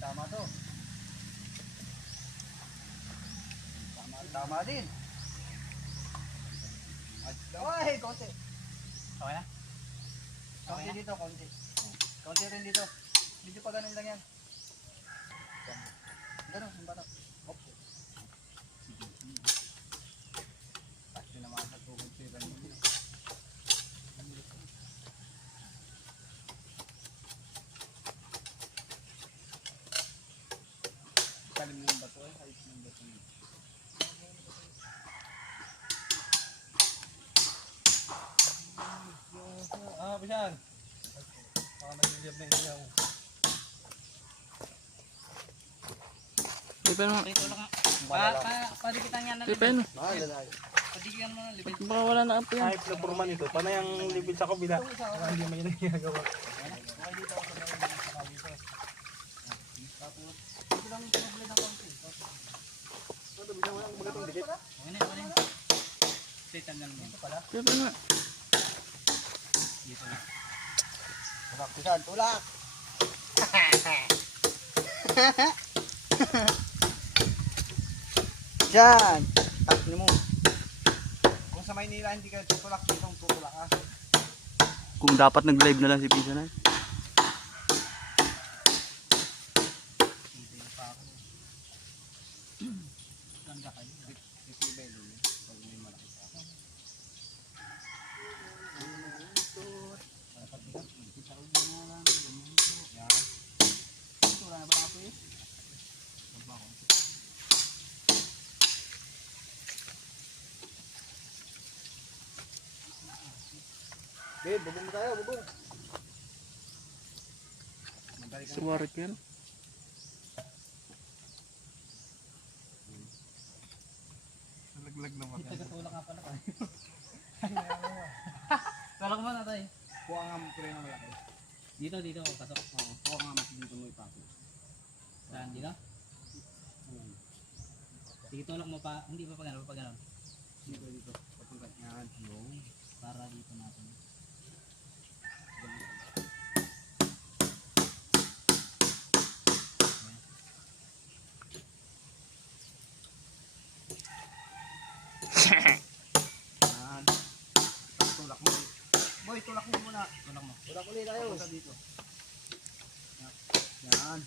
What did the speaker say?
tama to. Tama din. Ay, konti. Okay na? Konti dito, konti. Konti rin dito. Medyo pa ganun lang yan. Ganun, yung bato. Hop. Kasi naman sa tubig siya. Salim yung bato eh. Ayos yung bato. Bisan. Baka nag-live na inyo. Lipan mo. Ito lang. Padikitan yan na. Lipan mo. Padikitan mo na. Baka wala na apo yan. Kahit na purman ito, panay ang libil sa kabila. Baka hindi may nagagawa. Ito lang yung pinabili ng konti. Ito, bigyan mo lang magatong dikit. Ano yun? Tanggal mo. Ito pala. Lipan mo. Dito na. Tulak, pisan, tulak! Diyan! Tapos mo. Kung sa Maynila hindi ka tutulak, dito tutulak ka. Kung dapat nag-live na lang si Pinsanan. Dito yung pako. Ganda kayo. Sisibay din. Pag may malaki pa. Wala na ba ako eh? Babe, bubong tayo, bubong. Suwarik yan. Nalaglag naman. Tagatulak nga pala kayo. Tulak mo na tayo. Kuha nga mo pre na malaki. Dito. Pasok. Oo, kuha nga mas dito mo ipako. Saan dito? Sige, tulak mo pa. Hindi pa pa gano'n. Dito. Patungkat yan. Para dito natin. Yan. Tulak mo. Boy, tulak mo muna. Tulak mo. Tulak ulit tayo. Dito. Yan.